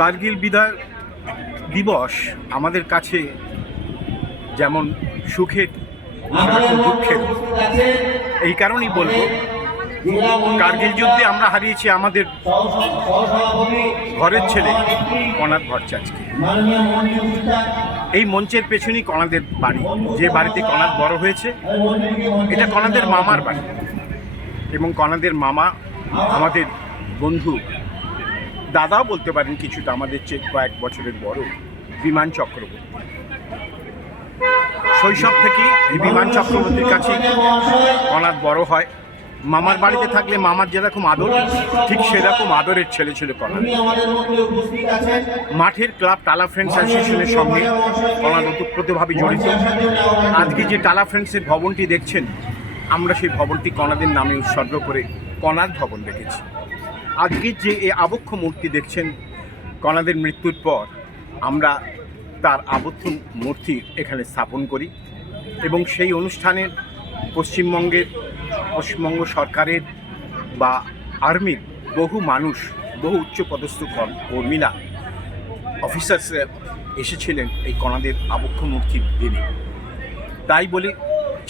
কার্গিল বিজয় দিবস আমাদের কাছে যেমন সুখের সেরকম দুঃখের। এই কারণেই বলবো, কার্গিল যুদ্ধে আমরা হারিয়েছি আমাদের ঘরের ছেলে কনাদ ভট্টাচার্যকে। এই মঞ্চের পেছনেই কনাদের বাড়ি, যে বাড়িতে কনাদ বড় হয়েছে এটা কনাদের মামার বাড়ি, এবং কনাদের মামা আমাদের বন্ধু, দাদাও বলতে পারেন কিছুটা, আমাদের চেয়ে কয়েক বছরের বড়, বিমান চক্রবর্তী। শৈশব থেকেই এই বিমান চক্রবর্তীর কাছে কনাদ বড় হয়। মামার বাড়িতে থাকলে মামার যেরকম আদর, ঠিক সেরকম আদরের ছেলে ছিল কনাদ। মাঠের ক্লাব টালা ফ্রেন্ডস অ্যাসোসিয়েশনের সঙ্গে কনাদ ওতপ্রোতভাবে জড়িত। আজকে যে টালা ফ্রেন্ডসের ভবনটি দেখছেন, আমরা সেই ভবনটি কনাদের নামে উৎসর্গ করে কনাদ ভবন রেখেছি। আজকে যে এই আবক্ষ মূর্তি দেখছেন, কনাদের মৃত্যুর পর আমরা তার আবদ্ধ মূর্তি এখানে স্থাপন করি, এবং সেই অনুষ্ঠানের পশ্চিমবঙ্গ সরকারের বা আর্মির বহু মানুষ, বহু উচ্চপদস্থ কর্মীরা, অফিসার্স এসেছিলেন এই কনাদের আবক্ষ মূর্তির দিনে। তাই বলে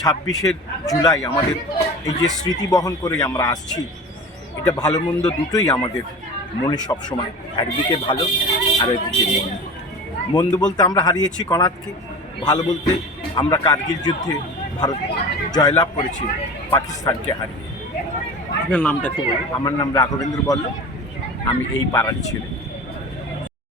26শে জুলাই আমাদের এই যে স্মৃতি বহন করে আমরা আসছি, এটা ভালো মন্দ দুটোই আমাদের মনে সবসময়, একদিকে ভালো আর একদিকে মন্দ। মন্দ বলতে আমরা হারিয়েছি কনাদকে, ভালো বলতে আমরা কার্গিল যুদ্ধে ভারত জয়লাভ করেছি পাকিস্তানকে হারিয়ে। আপনার নামটা একটু বলুন। আমার নাম রাঘবেন্দ্র বল্লভ, আমি এই পাড়ারই ছেলে।